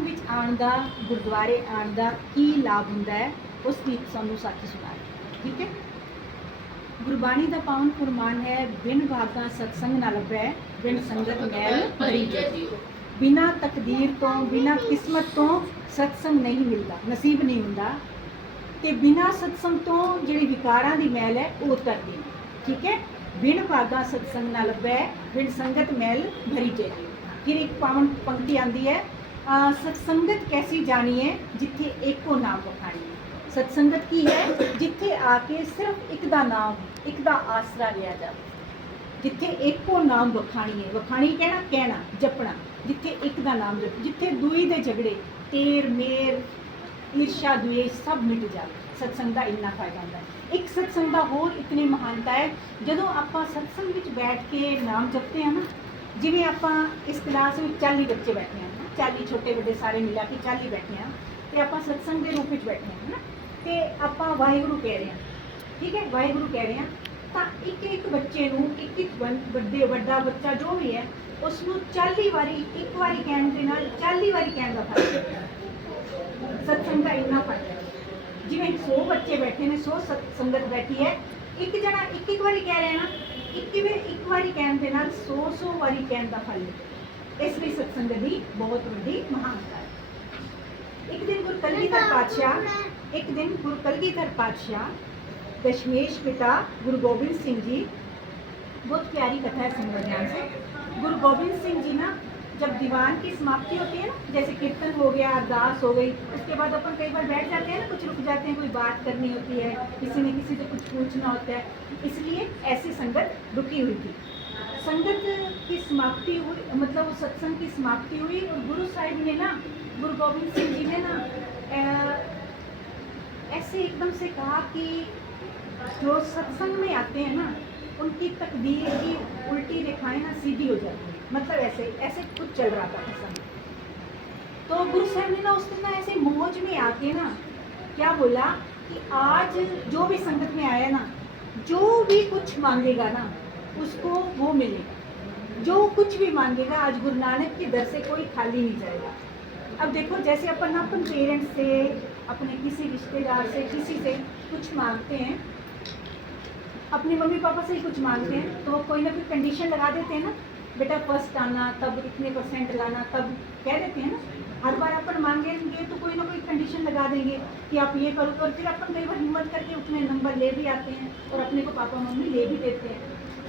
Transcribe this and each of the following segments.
सत्संग विच आउण दा, गुरुद्वारे आउण दा की लाभ हुंदा है, उसकी सानू साथी सुना रहे। ठीक है। गुरबाणी दा पावन फरमान है, बिन भागा सत्संग ना लभै, बिन संगत मैल भरी जै। बिना तकदीर तो, बिना किस्मत तो सत्संग नहीं मिलता, नसीब नहीं हुंदा। ते बिना सत्संग तो जिहड़ी विकारां दी मैल है वो उतरदी नहीं। ठीक है। बिन भागा सत्संग ना लभै, बिन संगत मैल भरी जै। फिर एक पावन पंक्ति आती है, सत्संगत कैसी जानिए जिथे एको नाम वखाणिए। सत्संगत की है जिथे आके सिर्फ एक दा नाम, एक दा आसरा लिया जाए। जिथे एको नाम वखाणिए, वखाणी कहना कहना जपना, जिथे एक दा नाम जप, जिथे दुई दे झगड़े तेर मेर ईर्षा द्वेष सब मिट जाए। सत्संग का इन्ना फायदा होता है। एक सत्संग का होर इतनी महानता है, जदों आपां सत्संग विच बैठ के नाम जपते हैं ना, जिवें आपां इस क्लास में 40 बच्चे बैठे हैं, 40 छोटे बड़े सारे मिला के 40 बैठे हैं, तो आपां सत्संग के रूप में बैठे हैं ना, तो आपां वाहिगुरू कह रहे हैं। ठीक है, वाहिगुरू कह रहे हैं, तो एक एक बच्चे नूं, एक एक बड़े बड़ा बच्चा जो भी है उसनूं 40 वारी एक वारी कहण दे नाल 40 वारी कहण दा फर्क है। सत्संग का इन्ना फर्क है। जिवें 100 बच्चे बैठे ने, 100 संगत बैठी है, एक जना एक एक बारी कह रहे हैं ना, एक बारी कहण दे नाल 100 वारी कहण दा फल है। इसलिए सत्संग की बहुत बड़ी महानता है। एक दिन गुरु कलगीधर पातशाह दशमेश पिता गुरु गोबिंद सिंह जी, बहुत प्यारी कथा है संगत ध्यान से। गुरु गोबिंद सिंह जी ना, जब दीवान की समाप्ति होती है ना, जैसे कीर्तन हो गया, अरदास हो गई, उसके बाद अपन कई बार बैठ जाते हैं ना, कुछ रुक जाते हैं, कोई बात करनी होती है, किसी ने किसी से कुछ पूछना होता है, इसलिए ऐसी संगत रुकी हुई थी। संगत की समाप्ति हुई, मतलब वो सत्संग की समाप्ति हुई, और गुरु साहिब ने ना, गुरु गोबिंद सिंह जी ने ना ऐसे एकदम से कहा कि जो सत्संग में आते हैं ना, उनकी तकदीर की उल्टी रेखाएं ना सीधी हो जाती हैं। मतलब ऐसे ऐसे कुछ चल रहा था सत्संग। तो गुरु साहब ने ना उस दिन ना ऐसे मौज में आके ना क्या बोला कि आज जो भी संगत में आया ना, जो भी कुछ मांगेगा ना उसको वो मिलेगा। जो कुछ भी मांगेगा आज गुरु नानक के दर से कोई खाली नहीं जाएगा। अब देखो, जैसे अपन पेरेंट्स से, अपने किसी रिश्तेदार से, किसी से कुछ मांगते हैं, अपने मम्मी पापा से ही कुछ मांगते हैं, तो वो कोई ना कोई कंडीशन लगा देते हैं ना, बेटा फर्स्ट आना, तब इतने % लाना, तब कह देते हैं ना। हर बार अपन मांगेंगे तो कोई ना कोई कंडीशन लगा देंगे कि आप ये करो, और फिर अपन कई बार हिम्मत करके उतने नंबर ले भी आते हैं और अपने को पापा मम्मी ले भी देते हैं।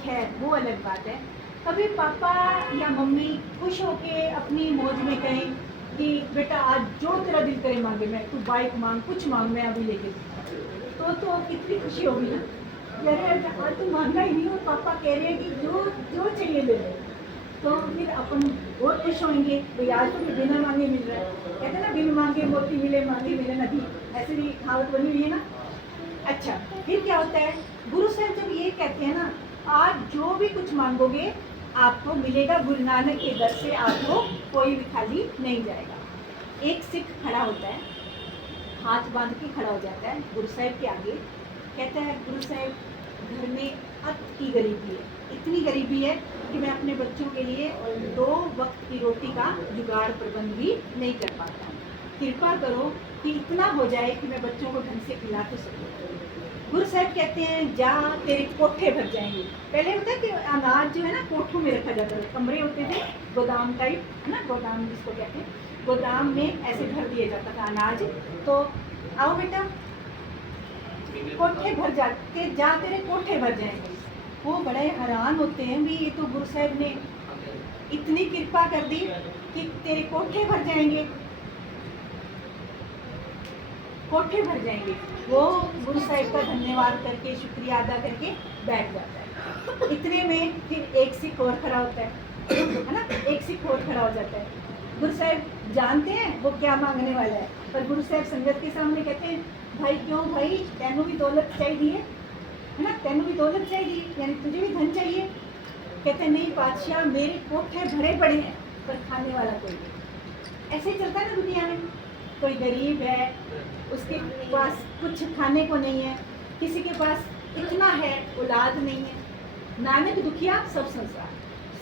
खैर वो अलग बात है। कभी पापा या मम्मी खुश होके अपनी मौज में कहें कि बेटा आज जो तेरा दिल करे मांगे, मैं तू बाइक मांग, कुछ मांग, मैं अभी लेके, तो कितनी खुशी होगी ना। अरे आज तो मांगा ही नहीं और पापा कह रहे हैं कि जो जो चाहिए ले लो, तो फिर अपन बहुत खुश होंगे, भाई आज तो बिना मांगे मिल रहा है। कहते हैं ना, बिन मांगे मोती मिले, मांगे मिले नदी, ऐसे भी कहावत बनी हुई है ना। अच्छा, फिर क्या होता है, गुरु साहब जब ये कहते हैं ना, आज जो भी कुछ मांगोगे आपको मिलेगा, गुरु नानक के दर से आपको कोई भी खाली नहीं जाएगा। एक सिख खड़ा होता है, हाथ बांध के खड़ा हो जाता है गुरु साहब के आगे, कहता है गुरु साहब घर में अत की गरीबी है, इतनी गरीबी है कि मैं अपने बच्चों के लिए 2 वक्त की रोटी का जुगाड़ प्रबंध भी नहीं कर पाता हूँ। कृपा करो कि इतना हो जाए कि मैं बच्चों को ढंग से खिला तो सकूँ। गुरु साहब कहते हैं, जा तेरे कोठे भर जाएंगे। पहले होता है कि अनाज जो है ना कोठों में रखा जाता था, कमरे होते थे गोदाम टाइप, है ना, गोदाम जिसको कहते हैं, गोदाम में ऐसे भर दिया जाता था अनाज। तो आओ बेटा कोठे भर जाते, जा तेरे कोठे भर जाएंगे। वो बड़े हैरान होते हैं भी, ये तो गुरु साहब ने इतनी कृपा कर दी कि तेरे कोठे भर जाएंगे, कोठे भर जाएंगे। वो गुरु साहब का धन्यवाद करके, शुक्रिया अदा करके बैठ जाता है। इतने में फिर एक सिख और खड़ा होता है ना, एक सिख और खड़ा हो जाता है। गुरु साहब जानते हैं वो क्या मांगने वाला है, पर गुरु साहब संगत के सामने कहते हैं, भाई क्यों भाई, तेनू भी दौलत चाहिए, है ना, तेनू भी दौलत चाहिए, यानी तुझे भी धन चाहिए। कहते हैं, नहीं पातशाह, मेरे कोठे भरे पड़े हैं पर खाने वाला कोई नहीं। ऐसे ही चलता है ना दुनिया में, कोई गरीब है, उसके पास कुछ खाने को नहीं है, किसी के पास इतना है, औलाद नहीं है। नानक दुखिया सब संसार,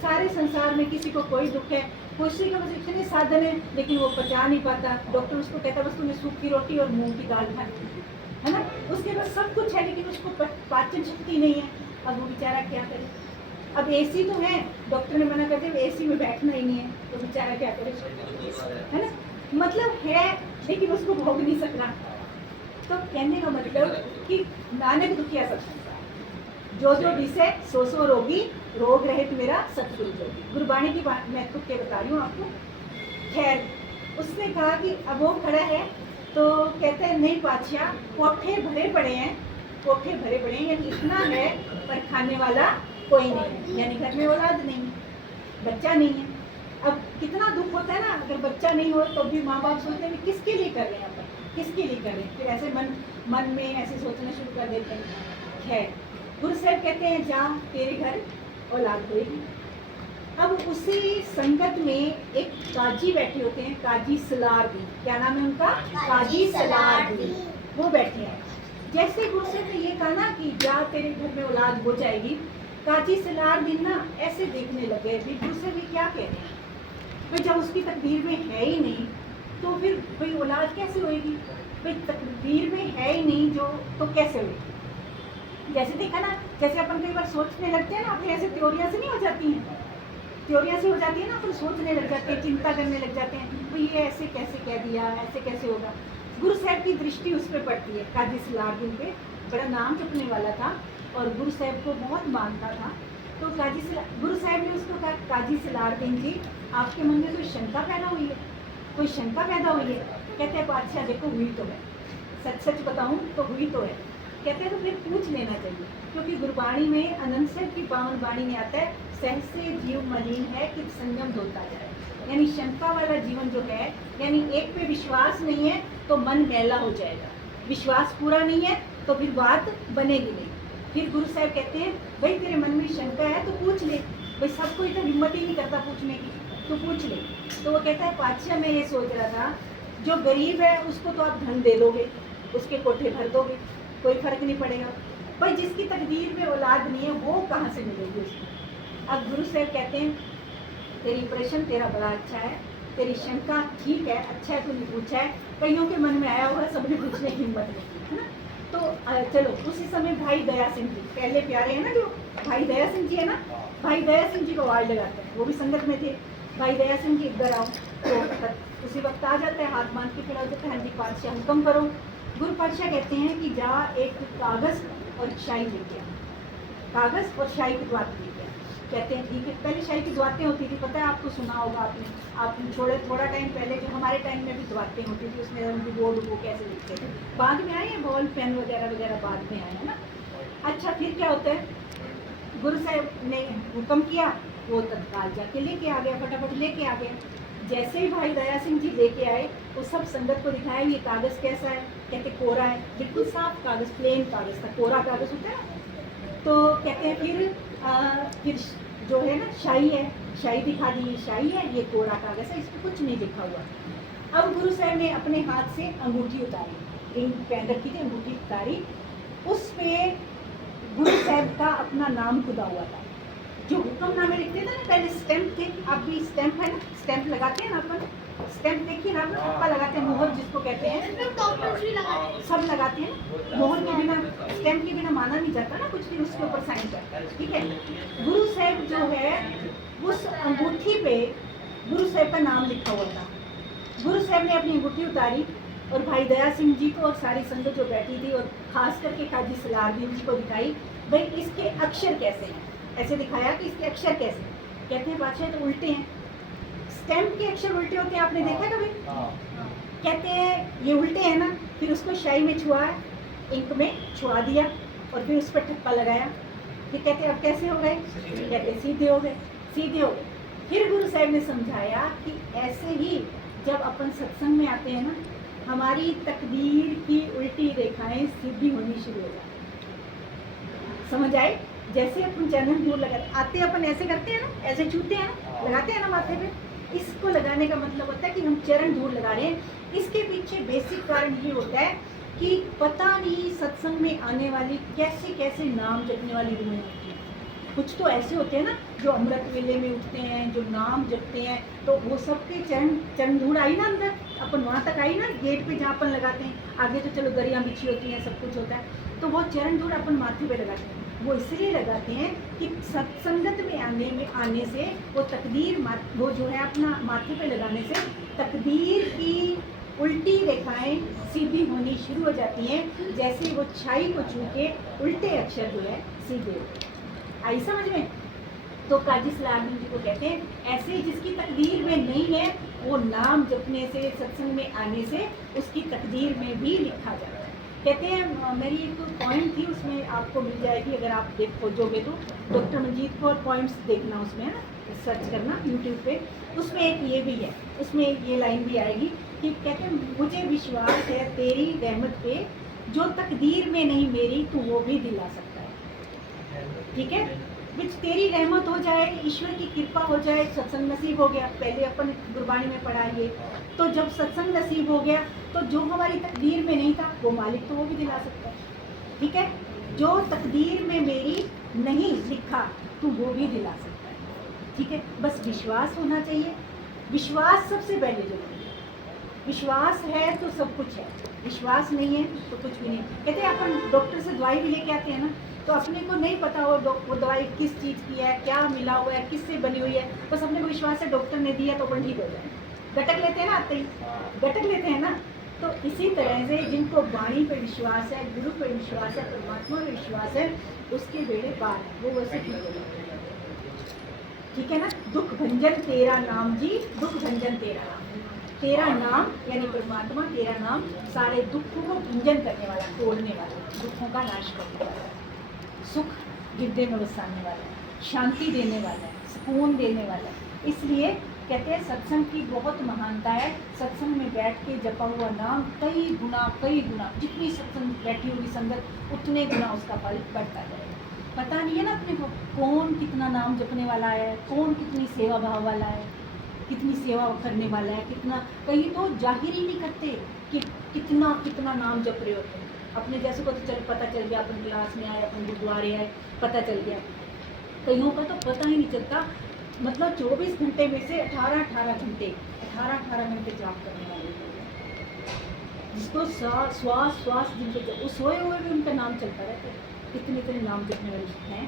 सारे संसार में किसी को कोई दुख है, पुष्टि का बस इतने साधन है, लेकिन वो पचा नहीं पाता। डॉक्टर उसको कहता है बस तुम्हें सूखी रोटी और मूंग की दाल खानी है ना, उसके पास सब कुछ है लेकिन उसको पाचन शक्ति नहीं है। अब वो बेचारा क्या करे? अब एसी तो है, डॉक्टर ने मना कर दिया एसी में बैठना ही नहीं है, तो बेचारा क्या करे? है ना, मतलब है लेकिन उसको भोग नहीं सकना। तो कहने का मतलब कि नानक दुखिया सब संसार, जो जो विषय सो सो रोगी, रोग रहित मेरा सतगुरु जोगी। गुरबाणी की बात मैं तुक्के बता रही हूँ आपको। खैर, उसने कहा कि अब वो खड़ा है तो कहते हैं नहीं पातशाह, कोठे भरे पड़े हैं, कोठे भरे पड़े हैं, यानी इतना है पर खाने वाला कोई नहीं है, यानी घर में औलाद नहीं, बच्चा नहीं है। अब कितना दुख होता है ना, अगर बच्चा नहीं हो तो भी माँ बाप सोचते हैं किसके लिए कर रहे हैं अपन, किसके लिए कर रहे हैं, फिर ऐसे मन में ऐसे सोचना शुरू कर देते हैं। खैर, गुरु साहब कहते हैं जा तेरे घर औलाद होगी। अब उसी संगत में एक काजी बैठे होते हैं, काजी सलार दी, क्या नाम है उनका? काजी सलार दी। वो बैठे हैं। जैसे गुरु साहब ने ये कहा ना कि जा तेरे घर में औलाद हो जाएगी, काजी सलार दी ना ऐसे देखने लगे भी गुरु साहब ये क्या कह रहे हैं भाई, जब उसकी तकदीर में है ही नहीं तो फिर भाई औलाद कैसे होएगी? भाई तकदीर में है ही नहीं जो, तो कैसे होगी? जैसे देखा ना, जैसे अपन कई बार सोचने लगते हैं ना, अपने ऐसे त्योरियां से नहीं हो जाती हैं, त्योरियां से हो जाती है ना, अपन सोचने लग जाते हैं, चिंता करने लग जाते हैं भाई ये ऐसे कैसे कह दिया, ऐसे कैसे होगा। गुरु साहब की दृष्टि उस पर पड़ती है। काजी सलारदीन पे बड़ा नाम जपने वाला था और गुरु साहब को बहुत मानता था। तो गुरु साहब ने उसको कहा काजी सलारदीन जी, आपके मन में कोई शंका पैदा हुई है? कोई शंका पैदा हुई है? कहते हैं पातशाह देखो हुई तो है, सच सच बताऊं तो हुई तो है। कहते हैं तो फिर पूछ लेना चाहिए, क्योंकि गुरबाणी में अनंत साहब की पावन वाणी में आता है सहसे जीव मलिन है कि संगम धोता जाए, यानी शंका वाला जीवन जो है, यानी एक पे विश्वास नहीं है तो मन मैला हो जाएगा, विश्वास पूरा नहीं है तो फिर बात बनेगी नहीं। फिर गुरु साहब कहते हैं भाई तेरे मन में शंका है तो पूछ ले, भाई सब कोई तो हिम्मत ही नहीं करता पूछने की, तो पूछ ले। तो वो कहता है पातशाह मैं ये सोच रहा था जो गरीब है उसको तो आप धन दे दोगे, उसके कोठे भर दोगे, कोई फर्क नहीं पड़ेगा, भाई जिसकी तकदीर में औलाद नहीं है वो कहाँ से मिलेगी उसको? अब गुरु साहब कहते हैं तेरी प्रश्न तेरा बड़ा अच्छा है, तेरी शंका ठीक है, अच्छा है तूने पूछा है, कईयों के मन में आया हुआ है, सबने पूछने की हिम्मत नहीं की, है ना। तो चलो उसी समय भाई दया सिंह जी, पहले प्यारे हैं ना जो भाई दया सिंह जी है ना, भाई दया सिंह जी को आवाज लगाते हैं, वो भी संगत में थे। भाई दया सिंह जी इधर आओ, तो उसी वक्त आ जाता है, हाथ बांध के खड़ा हो जाता है, हाँ जी पातशाह हुक्म करो। गुरु पातशाह कहते हैं कि जा एक कागज़ और शाही लेके आ, कागज़ और शाही की दुआत लेके आ। कहते हैं ठीक है, पहले शाही की दुआतें होती थी, पता है आपको, सुना होगा आपने थोड़ा टाइम पहले जो हमारे टाइम में भी दुआतें होती थी, उसमें उनकी बोर्ड वो कैसे लिखते थे, बाद में आए हैं बॉल पेन वगैरह वगैरह बाद में आए हैं ना। अच्छा फिर क्या होता है, गुरु साहब ने हुक्म किया, वो तत्काल जाके लेके आ गया, फटाफट लेके आ गया। जैसे ही भाई दया सिंह जी लेके आए वो सब संगत को दिखाया ये कागज़ कैसा है, कहते कोरा है, बिल्कुल साफ कागज़, प्लेन कागज़ था, कोरा कागज़ होता है। तो कहते हैं फिर जो है ना शाही है, शाही दिखा दी, ये शाही है, ये कोरा कागज़ है, इस पर कुछ नहीं लिखा हुआ। अब गुरु साहब ने अपने हाथ से अंगूठी उतारी, रिंग पहन रखी थी, अंगूठी उतारी, उस पर गुरु साहब का अपना नाम खुदा हुआ था, जो हुक्मनामे लिखते थे ना पहले, स्टैंप थे, अब भी स्टैंप है ना, स्टैंप लगाते हैं ना अपन, स्टैंप देखिए ना, ठप्पा लगाते हैं, मोहर जिसको कहते हैं, सब लगाते हैं। मोहर के बिना, स्टैंप के बिना माना नहीं जाता ना कुछ भी, उसके ऊपर साइन करता है, ठीक है। गुरु साहब जो है उस अंगूठी पे गुरु साहब का नाम लिखा हुआ था। गुरु साहब ने अपनी अंगूठी उतारी और भाई दया सिंह जी को और सारी संगत जो बैठी थी और खास करके काजी सलारदीन जी को दिखाई, भाई इसके अक्षर कैसे हैं, ऐसे दिखाया कि इसके अक्षर कैसे हैं। कहते हैं बादशाह तो उल्टे हैं, स्टैम्प के अक्षर उल्टे होते हैं, आपने देखा कभी? कहते हैं ये उल्टे हैं ना, फिर उसको शाही में छुआ, इंक में छुआ दिया और फिर उस पर ठप्पा लगाया, फिर कहते हैं अब कैसे हो गए? कहते सीधे हो गए, सीधे हो गए। फिर गुरु साहब ने समझाया कि ऐसे ही जब अपन सत्संग में आते हैं ना, हमारी तकदीर की उल्टी रेखाएं सीधी होनी शुरू हो जाती, समझ आए? जैसे अपन चरण दूर लगाते आते अपन ऐसे करते हैं ना, ऐसे छूते हैं ना, लगाते हैं ना माथे पे, इसको लगाने का मतलब होता है कि हम चरण दूर लगा रहे हैं। इसके पीछे बेसिक कारण ये होता है कि पता नहीं सत्संग में आने वाली कैसे कैसे नाम जपने वाली रूहें होती हैं, कुछ तो ऐसे होते हैं ना जो अमृत वेले में उठते हैं, जो नाम जपते हैं, तो वो सबके चरण धूड़ आई ना अंदर, अपन वहाँ तक आई ना, गेट पे जहाँ अपन लगाते हैं, आगे तो चलो दरिया बिछी होती है, सब कुछ होता है, तो वो चरण धूड़ अपन माथे पे लगाते हैं। वो इसलिए लगाते हैं कि सत्संगत में आने से वो तकदीर वो जो है अपना माथे पे लगाने से तकदीर की उल्टी रेखाएं सीधी होनी शुरू हो जाती हैं, जैसे वो छाई को छू के उल्टे अक्षर जो है सीधे होते हैं। आई समझ में? तो काजी सलाहुद्दीन जी को कहते हैं ऐसे जिसकी तकदीर में नहीं है, वो नाम जपने से, सत्संग में आने से उसकी तकदीर में भी लिखा जाता है। कहते हैं, मेरी एक पॉइंट थी, उसमें आपको मिल जाएगी अगर आप खोजोगे तो, डॉक्टर मंजीत कौर पॉइंट्स देखना उसमें, है ना, सर्च करना यूट्यूब पे, उसमें एक ये भी है, उसमें ये लाइन भी आएगी कि कहते हैं मुझे विश्वास है तेरी रहमत पे, जो तकदीर में नहीं मेरी तू वो भी दिला सकता है। ठीक है, विच तेरी रहमत हो जाए, ईश्वर की कृपा हो जाए, सत्संग नसीब हो गया, पहले अपन गुरबाणी में पढ़ा ये, तो जब सत्संग नसीब हो गया तो जो हमारी तकदीर में नहीं था वो मालिक तो वो भी दिला सकता है। ठीक है, जो तकदीर में मेरी नहीं लिखा तो वो भी दिला सकता है। ठीक है, बस विश्वास होना चाहिए, विश्वास सबसे पहले जरूरी है। विश्वास है तो सब कुछ है, विश्वास नहीं है तो कुछ भी नहीं। कहते हैं अपन डॉक्टर से दवाई भी लेके आते हैं ना, तो अपने को नहीं पता वो दवाई किस चीज़ की है, क्या मिला हुआ है, किससे बनी हुई है, बस अपने को विश्वास है डॉक्टर ने दिया तो अपन ठीक हो जाए। गटक लेते हैं ना, आते ही गटक लेते हैं ना। तो इसी तरह से जिनको वाणी पे विश्वास है, गुरु पे विश्वास है, परमात्मा पे विश्वास है, उसके बेड़े पार है, वो वैसे ठीक हो जाए। ठीक है ना, दुख भंजन तेरा नाम जी, दुख भंजन तेरा नाम, तेरा नाम यानी परमात्मा, तेरा नाम सारे दुखों को भंजन करने वाला, तोड़ने वाला, दुखों का नाश करने वाला, सुख हृदय में बसाने वाला है, शांति देने वाला है, सुकून देने वाला है। इसलिए कहते हैं सत्संग की बहुत महानता है। सत्संग में बैठ के जपा हुआ नाम कई गुना जितनी सत्संग बैठी हुई संगत उतने गुना उसका फल बढ़ता जाएगा। पता नहीं है ना अपने को कौन कितना नाम जपने वाला है, कौन कितनी सेवा भाव वाला है, कितनी सेवा करने वाला है, कितना, कहीं तो जाहिर ही नहीं करते कि कितना नाम जप रहे होते हैं। अपने जैसे को तो चल पता चल गया, अपन क्लास में आए, अपन गुरुद्वारे आए, पता चल गया। कईयों का तो पता ही नहीं चलता, मतलब 24 घंटे में से 18 घंटे जाप करने वाले, जिसको श्वास जिनको सोए हुए भी उनका नाम चलता रहता है, कितने नाम जपने वाले हैं।